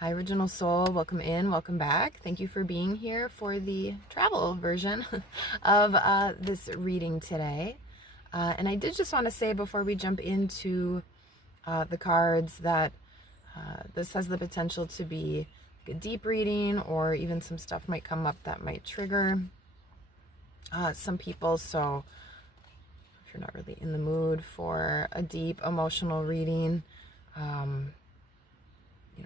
Hi, Original Soul. Welcome in. Welcome back. Thank you for being here for the travel version of this reading today. And I did just want to say before we jump into the cards that this has the potential to be a deep reading, or even some stuff might come up that might trigger some people. So if you're not really in the mood for a deep emotional reading,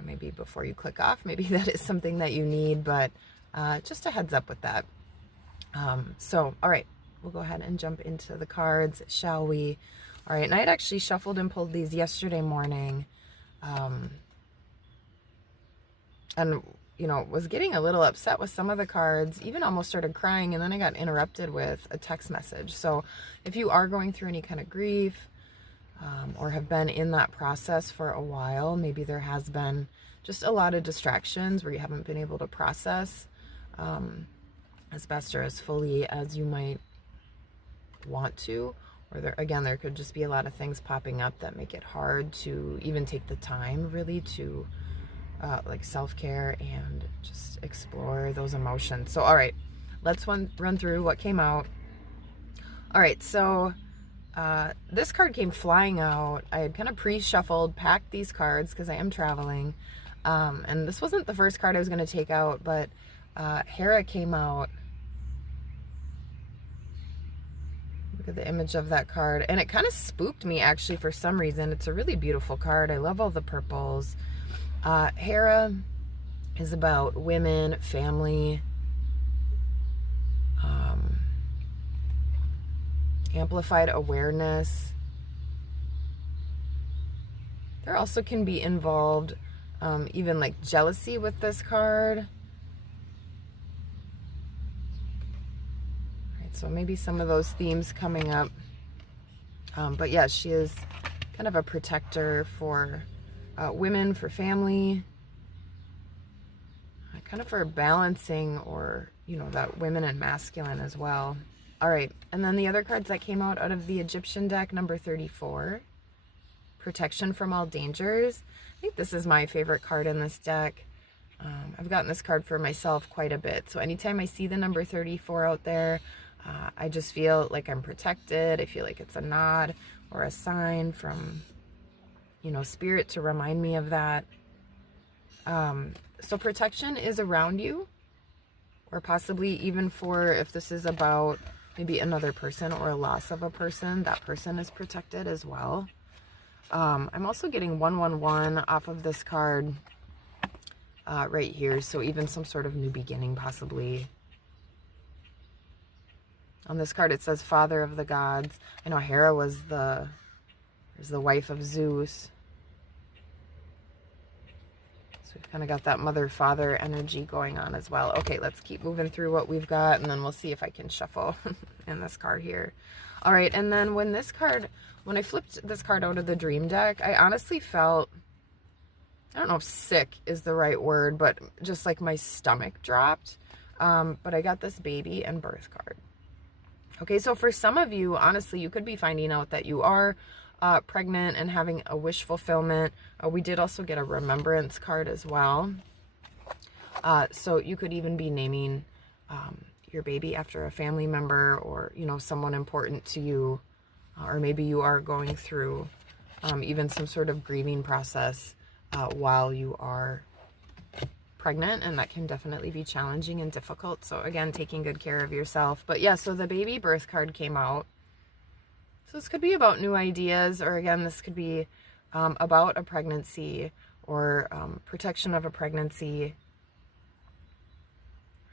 maybe before you click off, maybe that is something that you need, but just a heads up with that. So, all right, we'll go ahead and jump into the cards, shall we? All right, and I had actually shuffled and pulled these yesterday morning, and, was getting a little upset with some of the cards, even almost started crying, and then I got interrupted with a text message. So if you are going through any kind of grief, or have been in that process for a while, maybe there has been just a lot of distractions where you haven't been able to process as best or as fully as you might want to, or there could just be a lot of things popping up that make it hard to even take the time really to like self-care and just explore those emotions. So all right, let's run through what came out. All right, so this card came flying out. I had kind of pre-shuffled, packed these cards because I am traveling. And this wasn't the first card I was going to take out, but Hera came out. Look at the image of that card. And it kind of spooked me, actually, for some reason. It's a really beautiful card. I love all the purples. Hera is about women, family, amplified awareness. There also can be involved even like jealousy with this card. All right, so maybe some of those themes coming up. But yeah, she is kind of a protector for women, for family, kind of for balancing, or, that women and masculine as well. All right, and then the other cards that came out of the Egyptian deck, number 34, protection from all dangers. I think this is my favorite card in this deck. I've gotten this card for myself quite a bit. So anytime I see the number 34 out there, I just feel like I'm protected. I feel like it's a nod or a sign from, spirit to remind me of that. So protection is around you, or possibly even for, if this is about maybe another person or a loss of a person, that person is protected as well. I'm also getting 111 off of this card right here. So even some sort of new beginning, possibly. On this card, it says Father of the Gods. I know Hera was the wife of Zeus. So we've kind of got that mother-father energy going on as well. Okay, let's keep moving through what we've got, and then we'll see if I can shuffle in this card here. All right, and then when I flipped this card out of the dream deck, I honestly felt, I don't know if sick is the right word, but just like my stomach dropped. But I got this baby and birth card. Okay, so for some of you, honestly, you could be finding out that you are pregnant and having a wish fulfillment. We did also get a remembrance card as well. So you could even be naming your baby after a family member, or, someone important to you. Or maybe you are going through even some sort of grieving process while you are pregnant, and that can definitely be challenging and difficult. So again, taking good care of yourself. But yeah, so the baby birth card came out. So this could be about new ideas, or again, this could be about a pregnancy, or protection of a pregnancy.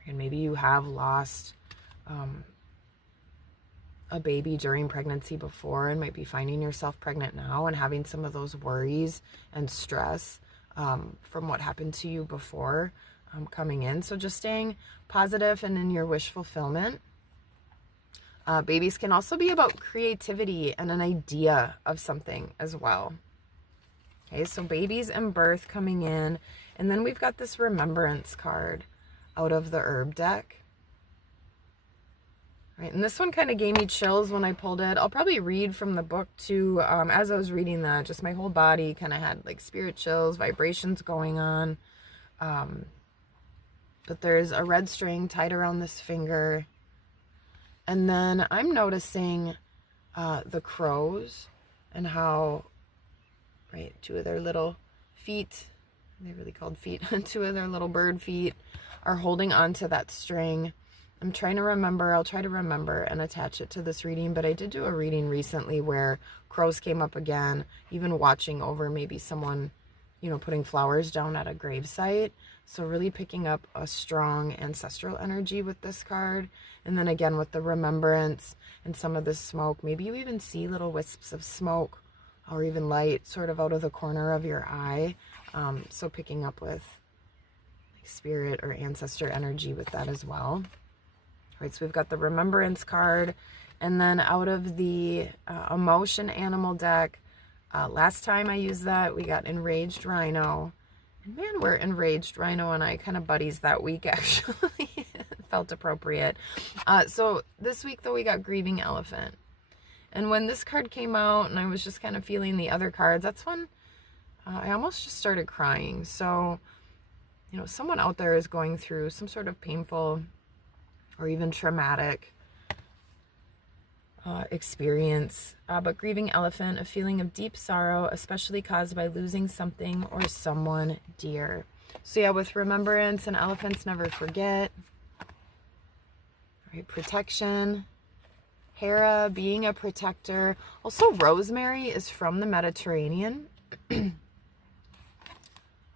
And maybe you have lost a baby during pregnancy before, and might be finding yourself pregnant now and having some of those worries and stress from what happened to you before coming in. So just staying positive and in your wish fulfillment. Babies can also be about creativity and an idea of something as well. Okay, so babies and birth coming in. And then we've got this remembrance card out of the herb deck. Right, and this one kind of gave me chills when I pulled it. I'll probably read from the book too. As I was reading that, just my whole body kind of had like spirit chills, vibrations going on. But there's a red string tied around this finger. And then I'm noticing the crows and how, right, two of their little feet, they're really called feet, two of their little bird feet are holding onto that string. I'm trying to remember, I'll try to remember and attach it to this reading, but I did do a reading recently where crows came up again, even watching over maybe someone, you know, putting flowers down at a gravesite. So really picking up a strong ancestral energy with this card. And then again with the remembrance and some of the smoke, maybe you even see little wisps of smoke or even light sort of out of the corner of your eye. So picking up with like spirit or ancestor energy with that as well. All right, so we've got the remembrance card, and then out of the emotion animal deck, last time I used that, we got enraged rhino. And man, we're enraged rhino and I kind of buddies that week, actually. Felt appropriate. So this week, though, we got grieving elephant. And when this card came out and I was just kind of feeling the other cards, that's when I almost just started crying. So, you know, someone out there is going through some sort of painful or even traumatic experience. But grieving elephant, a feeling of deep sorrow, especially caused by losing something or someone dear. So yeah, with remembrance and elephants never forget. All right, protection. Hera, being a protector. Also, rosemary is from the Mediterranean. All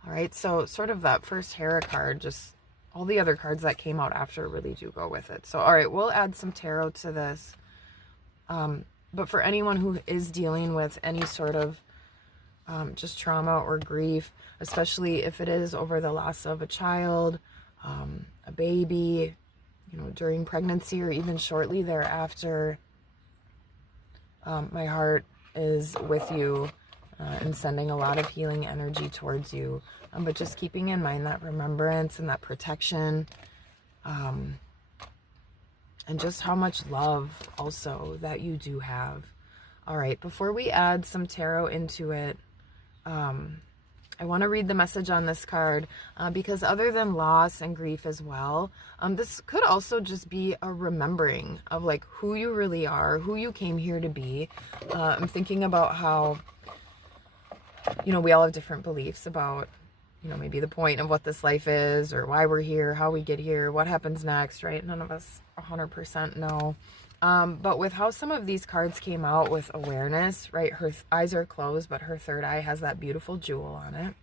right, so sort of that first Hera card, just all the other cards that came out after really do go with it. So, all right, we'll add some tarot to this. But for anyone who is dealing with any sort of just trauma or grief, especially if it is over the loss of a child, a baby, you know, during pregnancy or even shortly thereafter, my heart is with you and sending a lot of healing energy towards you. But just keeping in mind that remembrance and that protection, and just how much love also that you do have. All right, before we add some tarot into it, I want to read the message on this card because other than loss and grief as well, this could also just be a remembering of like who you really are, who you came here to be. I'm thinking about how, you know, we all have different beliefs about, you know, maybe the point of what this life is or why we're here, how we get here, what happens next, right? None of us 100% know. But with how some of these cards came out with awareness, right? Her eyes are closed, but her third eye has that beautiful jewel on it.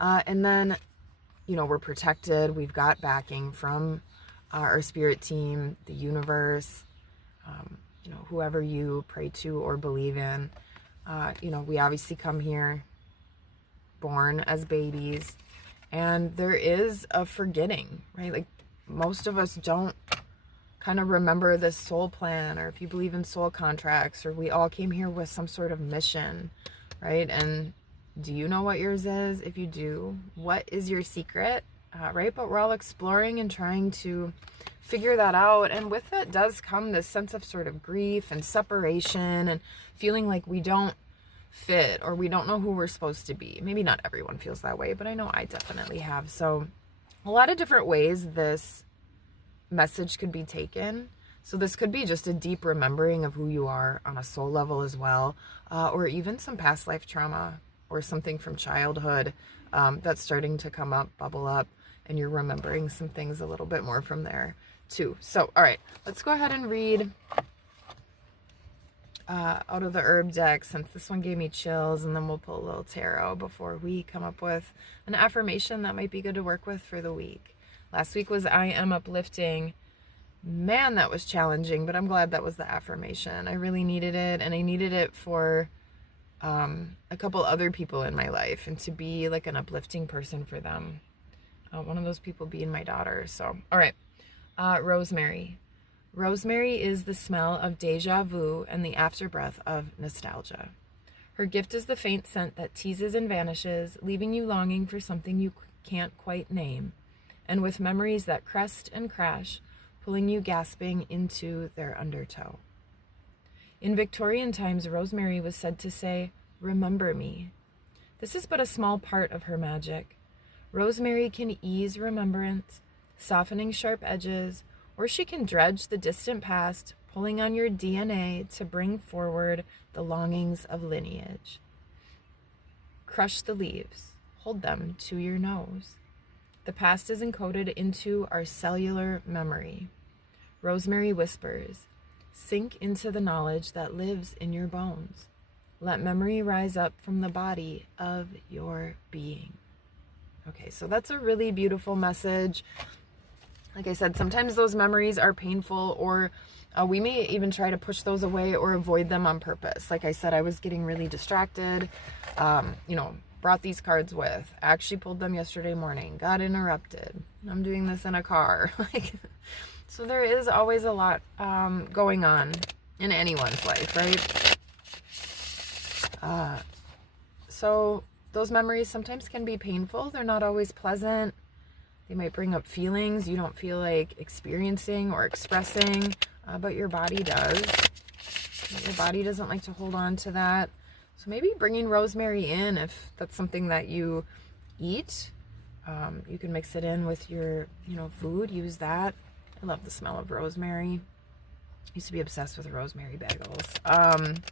And then, you know, we're protected. We've got backing from our spirit team, the universe, you know, whoever you pray to or believe in. You know, we obviously come here born as babies, and there is a forgetting, right? Like most of us don't kind of remember this soul plan, or if you believe in soul contracts, or we all came here with some sort of mission, right? And do you know what yours is? If you do, what is your secret, right? But we're all exploring and trying to figure that out, and with it does come this sense of sort of grief and separation and feeling like we don't fit or we don't know who we're supposed to be. Maybe not everyone feels that way, but I know I definitely have. So a lot of different ways this message could be taken. So this could be just a deep remembering of who you are on a soul level as well, or even some past life trauma or something from childhood that's starting to come up, bubble up, and you're remembering some things a little bit more from there too. So all right, let's go ahead and read out of the herb deck, since this one gave me chills, and then we'll pull a little tarot before we come up with an affirmation that might be good to work with for the week. Last week was I am uplifting. Man, that was challenging, but I'm glad that was the affirmation. I really needed it, and I needed it for a couple other people in my life, and to be like an uplifting person for them. One of those people being my daughter. So all right, rosemary. Rosemary is the smell of deja vu and the afterbreath of nostalgia. Her gift is the faint scent that teases and vanishes, leaving you longing for something you can't quite name, and with memories that crest and crash, pulling you gasping into their undertow. In Victorian times, rosemary was said to say, "Remember me." This is but a small part of her magic. Rosemary can ease remembrance, softening sharp edges, or she can dredge the distant past, pulling on your DNA to bring forward the longings of lineage. Crush the leaves, hold them to your nose. The past is encoded into our cellular memory. Rosemary whispers, sink into the knowledge that lives in your bones. Let memory rise up from the body of your being. Okay, so that's a really beautiful message. Like I said, sometimes those memories are painful, or we may even try to push those away or avoid them on purpose. Like I said, I was getting really distracted, brought these cards with, actually pulled them yesterday morning, got interrupted. I'm doing this in a car. So there is always a lot going on in anyone's life, right? So those memories sometimes can be painful. They're not always pleasant. They might bring up feelings you don't feel like experiencing or expressing, but your body does. Your body doesn't like to hold on to that. So maybe bringing rosemary in, if that's something that you eat, you can mix it in with your, food. Use that. I love the smell of rosemary. Used to be obsessed with rosemary bagels.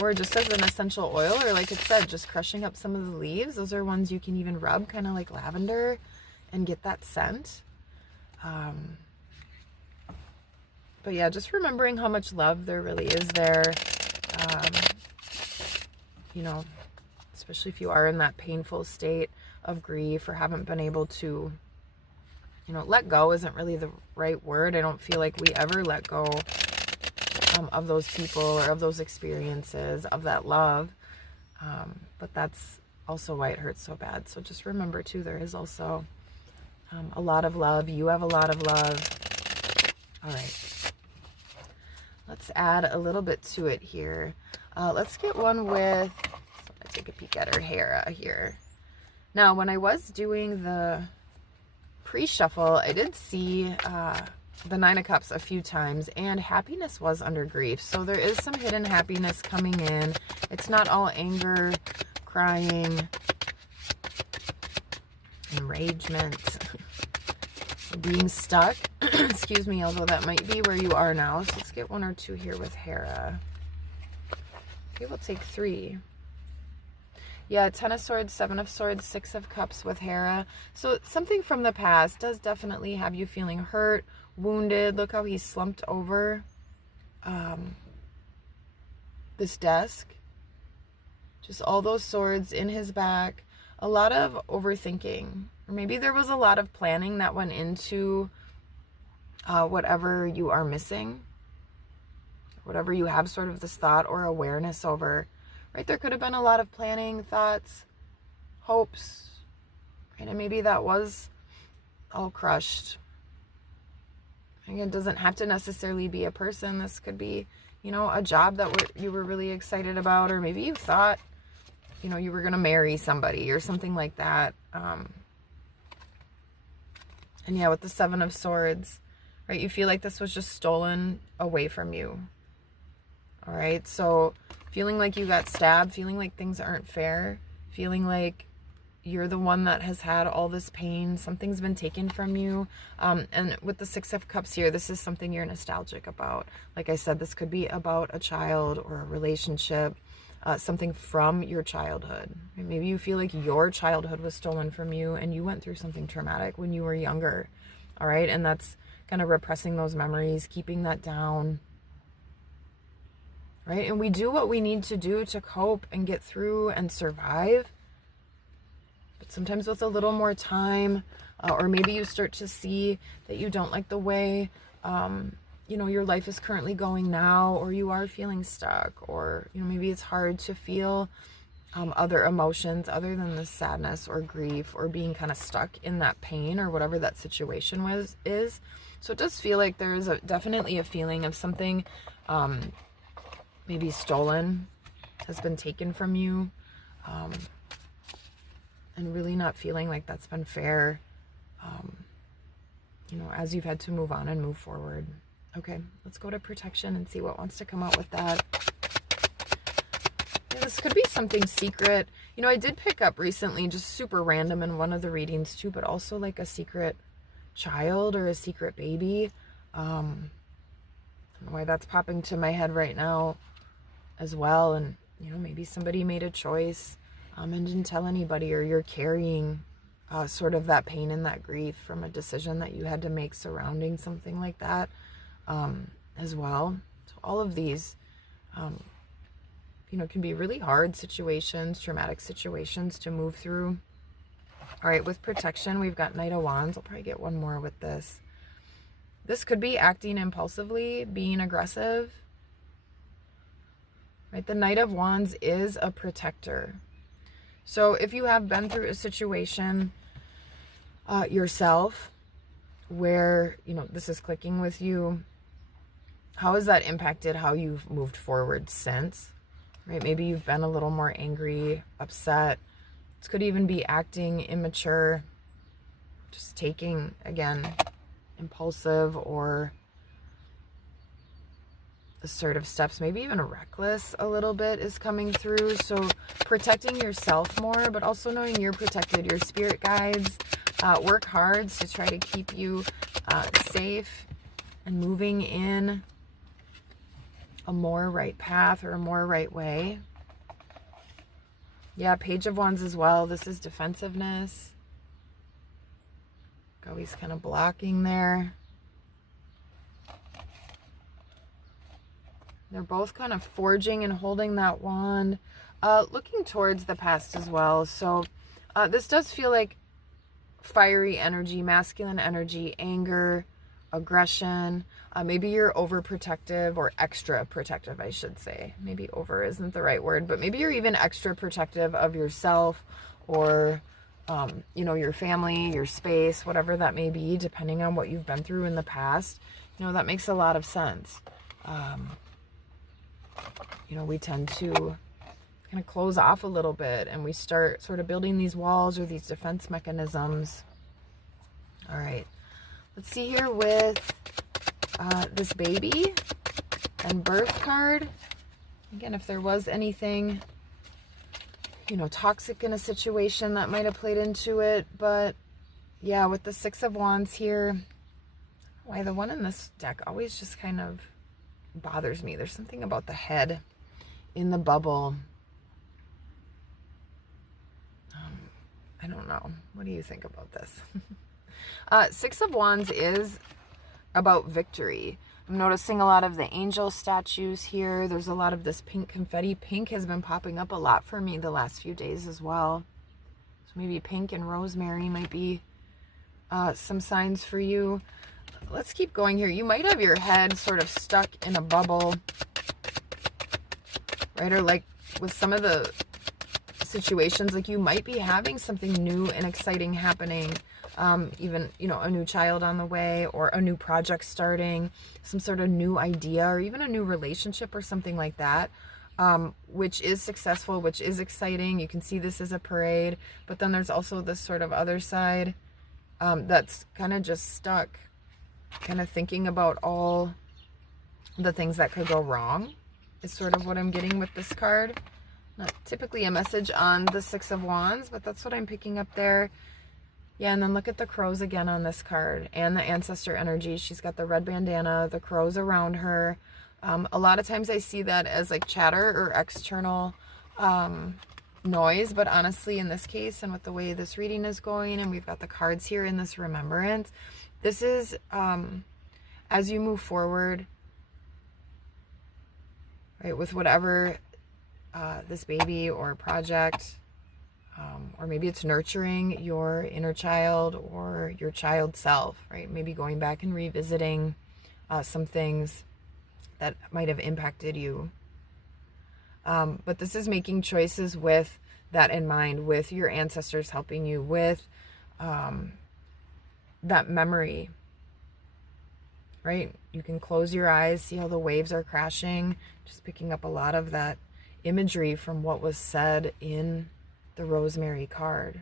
Or just as an essential oil, or like it said, just crushing up some of the leaves. Those are ones you can even rub, kind of like lavender, and get that scent. But yeah, just remembering how much love there really is there. Especially if you are in that painful state of grief or haven't been able to, let go isn't really the right word. I don't feel like we ever let go of those people or of those experiences, of that love. But that's also why it hurts so bad. So just remember too, there is also a lot of love. You have a lot of love. All right. Let's add a little bit to it here. Let's get one with, let's take a peek at her Hera here. Now, when I was doing the pre-shuffle, I did see the Nine of Cups a few times, and happiness was under grief. So there is some hidden happiness coming in. It's not all anger, crying, enragement, being stuck. Excuse me, although that might be where you are now. So let's get one or two here with Hera. Okay, we'll take 3. Yeah, 10 of Swords, 7 of Swords, 6 of Cups with Hera. So something from the past does definitely have you feeling hurt, wounded. Look how he's slumped over this desk. Just all those swords in his back. A lot of overthinking. Or maybe there was a lot of planning that went into whatever you are missing. Whatever you have sort of this thought or awareness over. Right? There could have been a lot of planning, thoughts, hopes. Right? And maybe that was all crushed. And it doesn't have to necessarily be a person. This could be, a job that you were really excited about. Or maybe you thought, you were going to marry somebody or something like that. And yeah, with the 7 of Swords, right? You feel like this was just stolen away from you. All right. So feeling like you got stabbed, feeling like things aren't fair, feeling like you're the one that has had all this pain, something's been taken from you. And with the 6 of Cups here, this is something you're nostalgic about. Like I said, this could be about a child or a relationship, something from your childhood. Maybe you feel like your childhood was stolen from you and you went through something traumatic when you were younger. All right. And that's kind of repressing those memories, keeping that down. Right? And we do what we need to do to cope and get through and survive. But sometimes with a little more time, or maybe you start to see that you don't like the way, your life is currently going now, or you are feeling stuck, or, maybe it's hard to feel other emotions other than the sadness or grief or being kind of stuck in that pain or whatever that situation is. So it does feel like there's definitely a feeling of something maybe stolen, has been taken from you, and really not feeling like that's been fair, as you've had to move on and move forward. Okay, let's go to protection and see what wants to come out with that. The this could be something secret. You know, I did pick up recently, just super random in one of the readings too, but also like a secret child or a secret baby. I don't know why that's popping to my head right now as well. And, you know, maybe somebody made a choice and didn't tell anybody, or you're carrying sort of that pain and that grief from a decision that you had to make surrounding something like that as well. So all of these, you know, can be really hard situations, traumatic situations to move through. All right, with protection, we've got Knight of Wands. I'll probably get one more with this. This could be acting impulsively, being aggressive. Right, the Knight of Wands is a protector. So if you have been through a situation yourself where, you know, this is clicking with you, how has that impacted how you've moved forward since? Right, maybe you've been a little more angry, upset. This could even be acting immature, just taking, again, impulsive or assertive steps, maybe even reckless a little bit is coming through. So protecting yourself more, but also knowing you're protected. Your spirit guides work hard to try to keep you safe and moving in a more right path or a more right way. Yeah, Page of Wands as well. This is defensiveness. Always kind of blocking there. They're both kind of forging and holding that wand, looking towards the past as well. So this does feel like fiery energy, masculine energy, anger, aggression. Maybe you're overprotective or extra protective, I should say. Maybe over isn't the right word, but maybe you're even extra protective of yourself or, you know, your family, your space, whatever that may be, depending on what you've been through in the past. You know, that makes a lot of sense. You know, we tend to kind of close off a little bit and we start sort of building these walls or these defense mechanisms. All right, let's see here with this baby and birth card. Again, if there was anything, you know, toxic in a situation that might have played into it. But yeah, with the Six of Wands here, why the one in this deck always just kind of bothers me. There's something about the head in the bubble. I don't know. What do you think about this? Six of Wands is about victory. I'm noticing a lot of the angel statues here. There's a lot of this pink confetti. Pink has been popping up a lot for me the last few days as well. So maybe pink and rosemary might be some signs for you. Let's keep going here. You might have your head sort of stuck in a bubble, right? Or like with some of the situations, like you might be having something new and exciting happening. Even, you know, a new child on the way or a new project starting, some sort of new idea or even a new relationship or something like that, which is successful, which is exciting. You can see this as a parade, but then there's also this sort of other side that's kind of just stuck, kind of thinking about all the things that could go wrong is sort of what I'm getting with this card. Not typically a message on the Six of Wands, but that's what I'm picking up there. Yeah, and then look at the crows again on this card and the ancestor energy. She's got the red bandana, the crows around her. A lot of times I see that as like chatter or external noise, but honestly in this case and with the way this reading is going, and we've got the cards here in this remembrance, this is as you move forward, right, with whatever this baby or project, or maybe it's nurturing your inner child or your child self, right? Maybe going back and revisiting some things that might have impacted you. But this is making choices with that in mind, with your ancestors helping you, with that memory, right? You can close your eyes, see how the waves are crashing, just picking up a lot of that imagery from what was said in the rosemary card.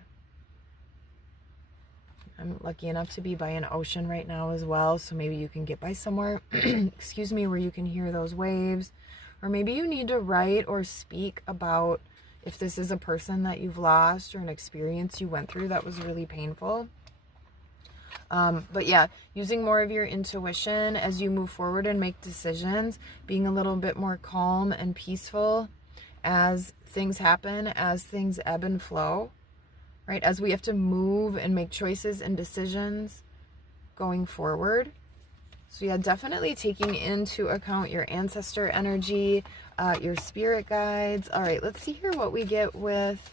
I'm lucky enough to be by an ocean right now as well, so maybe you can get by somewhere excuse me, where you can hear those waves, Or maybe you need to write or speak about if this is a person that you've lost or an experience you went through that was really painful. But yeah, using more of your intuition as you move forward and make decisions, being a little bit more calm and peaceful as things happen, as things ebb and flow, right? As we have to move and make choices and decisions going forward. So yeah, definitely taking into account your ancestor energy, your spirit guides. All right, let's see here what we get with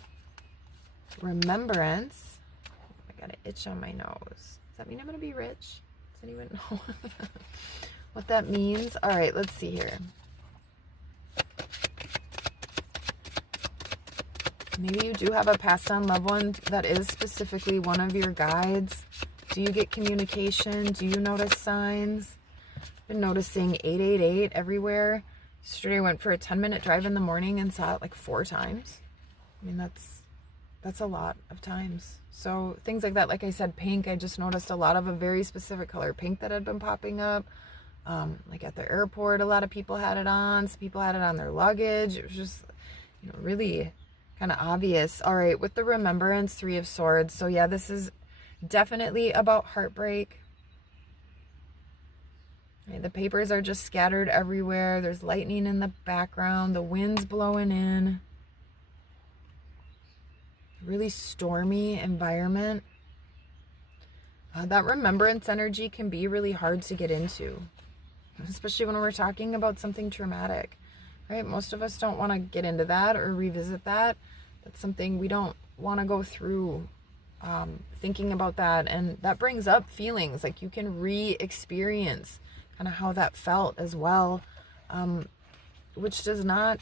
remembrance. I got an itch on my nose. Does that mean I'm going to be rich? Does anyone know what that means? All right, let's see here. Maybe you do have a passed on loved one that is specifically one of your guides. Do you get communication? Do you notice signs? I've been noticing 888 everywhere. Yesterday I went for a 10-minute drive in the morning and saw it like 4 times. I mean, that's a lot of times. So things like that, like I said, pink, I just noticed a lot of a very specific color pink that had been popping up. Like at the airport, a lot of people had it on. Some people had it on their luggage. It was just, really kind of obvious. All right, with the remembrance, 3 of Swords. So yeah, this is definitely about heartbreak. Right, the papers are just scattered everywhere. There's lightning in the background. The wind's blowing in. Really stormy environment. That remembrance energy can be really hard to get into, especially when we're talking about something traumatic, right? Most of us don't want to get into that or revisit that. That's something we don't want to go through, thinking about that. And that brings up feelings like you can re-experience kind of how that felt as well, which does not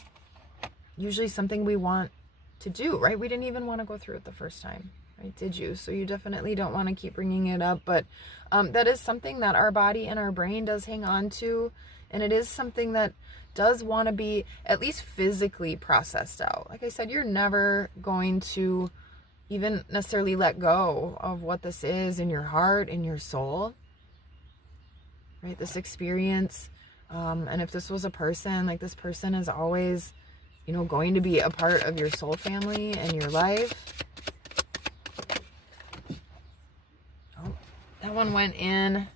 usually something we want to do, right? We didn't even want to go through it the first time, right? Did you? So you definitely don't want to keep bringing it up, but that is something that our body and our brain does hang on to, and it is something that does want to be at least physically processed out. Like I said, you're never going to even necessarily let go of what this is in your heart, in your soul, right? This experience, and if this was a person, like this person is always going to be a part of your soul family and your life. Oh, that one went in.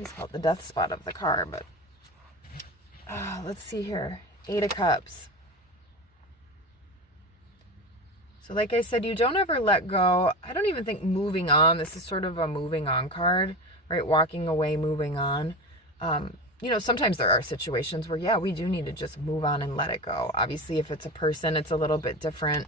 It's called the death spot of the car, but let's see here. 8 of Cups. So like I said, you don't ever let go. I don't even think moving on. This is sort of a moving on card, right? Walking away, moving on. Sometimes there are situations where, yeah, we do need to just move on and let it go. Obviously, if it's a person, it's a little bit different,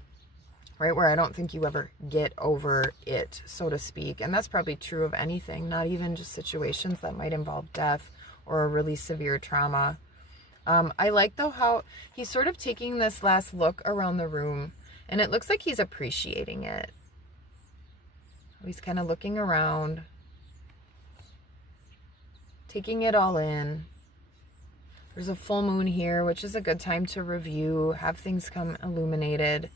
right? Where I don't think you ever get over it, so to speak. And that's probably true of anything, not even just situations that might involve death or a really severe trauma. I like, though, how he's sort of taking this last look around the room, and it looks like he's appreciating it. He's kind of looking around, taking it all in. There's a full moon here, which is a good time to review, have things come illuminated.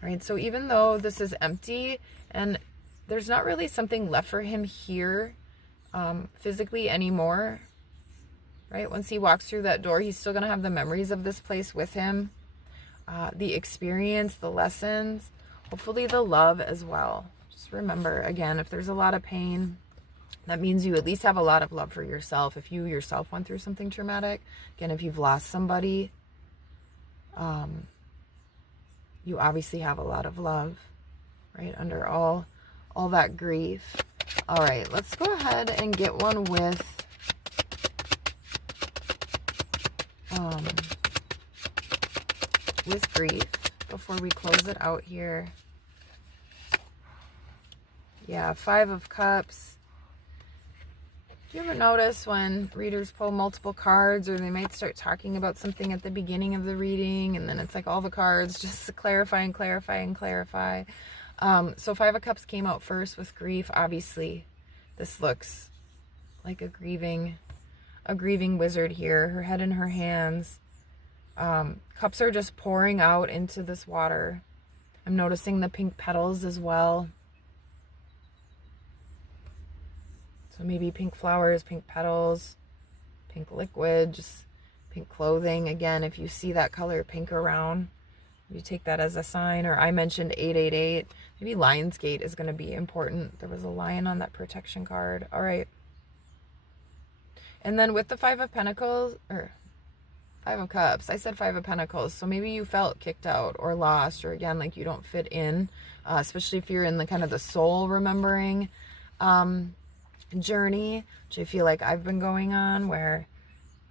All right, so even though this is empty and there's not really something left for him here physically anymore, right? Once he walks through that door, he's still going to have the memories of this place with him, the experience, the lessons, hopefully the love as well. Just remember, again, if there's a lot of pain, that means you at least have a lot of love for yourself. If you yourself went through something traumatic, again, if you've lost somebody, you obviously have a lot of love, right? Under all that grief. All right, let's go ahead and get one with grief before we close it out here. Yeah, 5 of Cups. Do you ever notice when readers pull multiple cards, or they might start talking about something at the beginning of the reading, and then it's like all the cards just clarify and clarify and clarify. So 5 of Cups came out first with grief. Obviously, this looks like a grieving wizard here. Her head in her hands. Cups are just pouring out into this water. I'm noticing the pink petals as well. So maybe pink flowers, pink petals, pink liquid, just pink clothing. Again, if you see that color pink around, you take that as a sign. Or I mentioned 888. Maybe Lionsgate is going to be important. There was a lion on that protection card. All right. And then with the Five of Pentacles, or Five of Cups, I said Five of Pentacles. So maybe you felt kicked out or lost, or again, like you don't fit in, especially if you're in the kind of the soul remembering journey, which I feel like I've been going on, where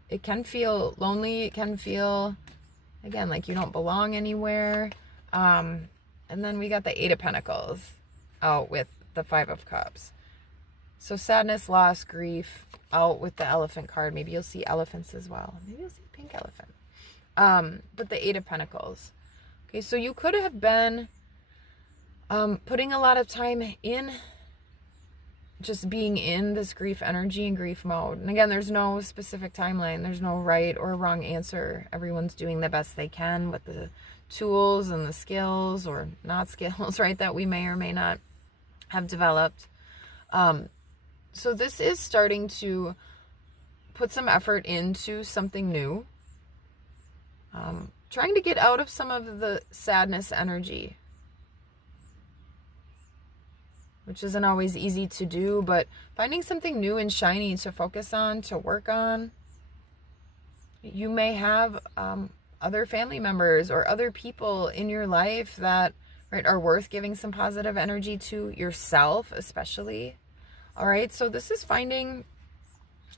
it can feel lonely. It can feel, again, like you don't belong anywhere. And then we got the Eight of Pentacles out with the Five of Cups. So sadness, loss, grief, out with the Elephant card. Maybe you'll see elephants as well. Maybe you'll see a pink elephant. But the Eight of Pentacles. Okay, so you could have been putting a lot of time in just being in this grief energy and grief mode. And again, there's no specific timeline. There's no right or wrong answer. Everyone's doing the best they can with the tools and the skills, or not skills, right, that we may or may not have developed. So this is starting to put some effort into something new. Trying to get out of some of the sadness energy, which isn't always easy to do, but finding something new and shiny to focus on, to work on. You may have other family members or other people in your life that, right, are worth giving some positive energy to, yourself especially. All right, so this is finding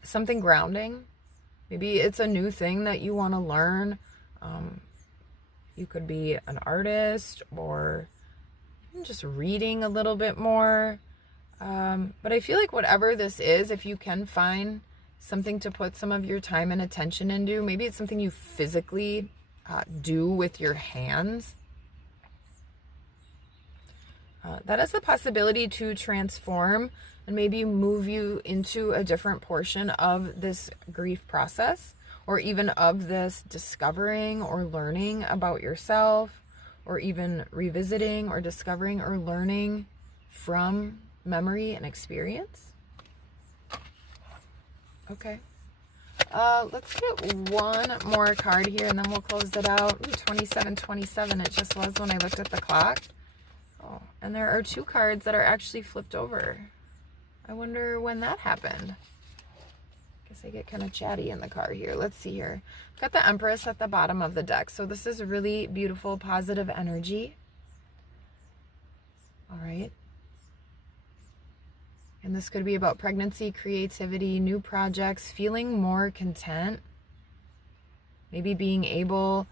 something grounding. Maybe it's a new thing that you want to learn. You could be an artist, or just reading a little bit more. But I feel like whatever this is, if you can find something to put some of your time and attention into, maybe it's something you physically do with your hands. That has the possibility to transform and maybe move you into a different portion of this grief process, or even of this discovering or learning about yourself, or even revisiting or discovering or learning from memory and experience. Okay. Let's get one more card here and then we'll close it out. Ooh, 2727 it just was when I looked at the clock. Oh, and there are two cards that are actually flipped over. I wonder when that happened. Guess I get kind of chatty in the car here. Let's see here. Got the Empress at the bottom of the deck. So this is really beautiful, positive energy. All right. And this could be about pregnancy, creativity, new projects, feeling more content. Maybe being able,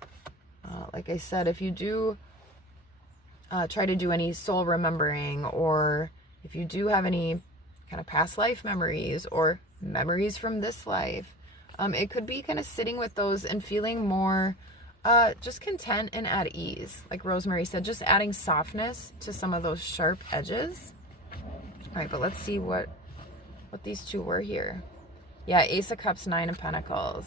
like I said, if you do try to do any soul remembering, or if you do have any kind of past life memories or memories from this life, it could be kind of sitting with those and feeling more just content and at ease. Like Rosemary said, just adding softness to some of those sharp edges. All right, but let's see what these two were here. Yeah, Ace of Cups, Nine of Pentacles.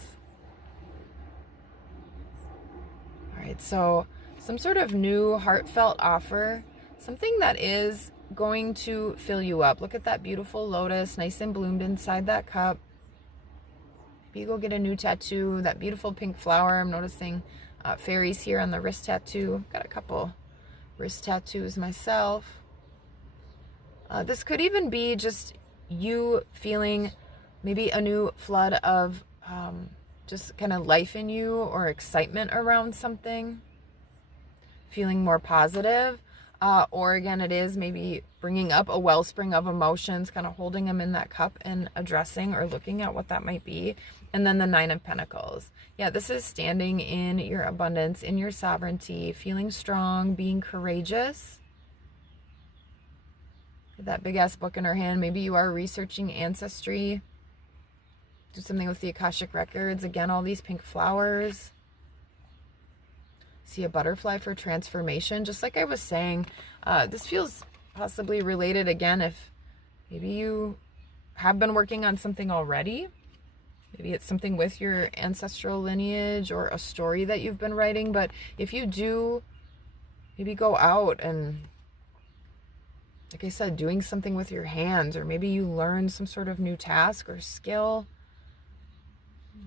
All right, so some sort of new heartfelt offer, something that is going to fill you up. Look at that beautiful lotus, nice and bloomed inside that cup. Maybe you go get a new tattoo, that beautiful pink flower. I'm noticing fairies here on the wrist tattoo. Got a couple wrist tattoos myself. This could even be just you feeling maybe a new flood of just kind of life in you, or excitement around something, feeling more positive. Or again, it is maybe bringing up a wellspring of emotions, kind of holding them in that cup and addressing or looking at what that might be. And then the Nine of Pentacles. Yeah, this is standing in your abundance, in your sovereignty, feeling strong, being courageous. That big ass book in her hand. Maybe you are researching ancestry. Do something with the Akashic records. Again, all these pink flowers. See a butterfly for transformation. Just like I was saying, this feels possibly related again if maybe you have been working on something already. Maybe it's something with your ancestral lineage or a story that you've been writing. But if you do maybe go out and, like I said, doing something with your hands, or maybe you learn some sort of new task or skill,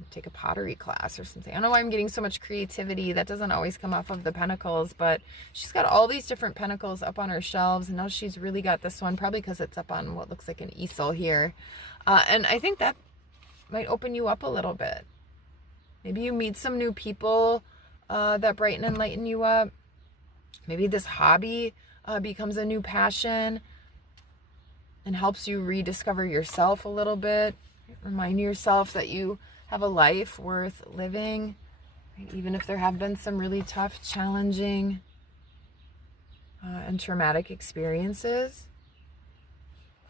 take a pottery class or something. I don't know why I'm getting so much creativity. That doesn't always come off of the pentacles, but she's got all these different pentacles up on her shelves, and now she's really got this one, probably because it's up on what looks like an easel here. And I think that might open you up a little bit. Maybe you meet some new people that brighten and lighten you up. Maybe this hobby becomes a new passion and helps you rediscover yourself a little bit. Remind yourself that you have a life worth living, right? Even if there have been some really tough, challenging, and traumatic experiences.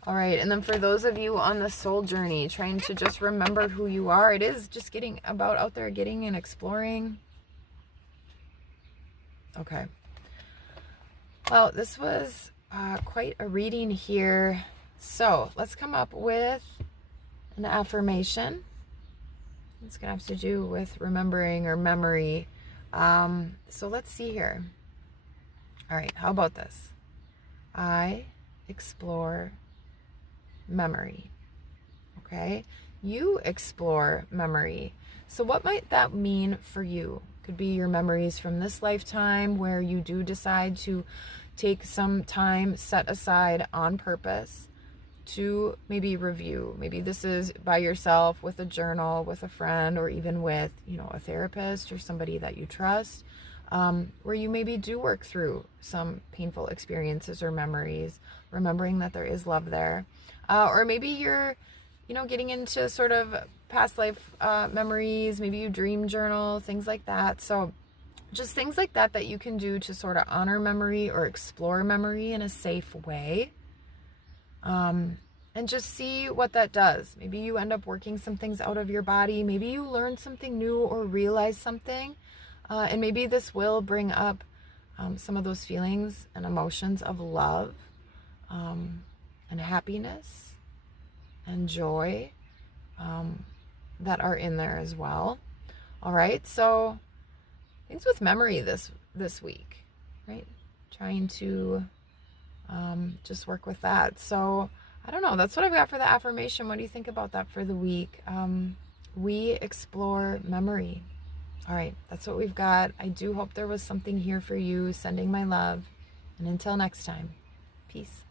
All right, and then for those of you on the soul journey, trying to just remember who you are, it is just getting about out there, getting and exploring. Okay. Well, this was quite a reading here. So let's come up with an affirmation. It's going to have to do with remembering or memory. So let's see here. All right, how about this? I explore memory. Okay? You explore memory. So what might that mean for you? Could be your memories from this lifetime where you do decide to take some time set aside on purpose to maybe review. Maybe this is by yourself, with a journal, with a friend, or even with, a therapist or somebody that you trust, where you maybe do work through some painful experiences or memories, remembering that there is love there. Or maybe you're, getting into sort of past life memories. Maybe you dream journal, things like that. So just things like that you can do to sort of honor memory or explore memory in a safe way. And just see what that does. Maybe you end up working some things out of your body. Maybe you learn something new or realize something. And maybe this will bring up some of those feelings and emotions of love and happiness and joy that are in there as well. All right, so things with memory this week, right? Trying to just work with that. So I don't know, that's what I've got for the affirmation. What do you think about that for the week? We explore memory. All right, that's what we've got. I do hope there was something here for you. Sending my love, and until next time, peace.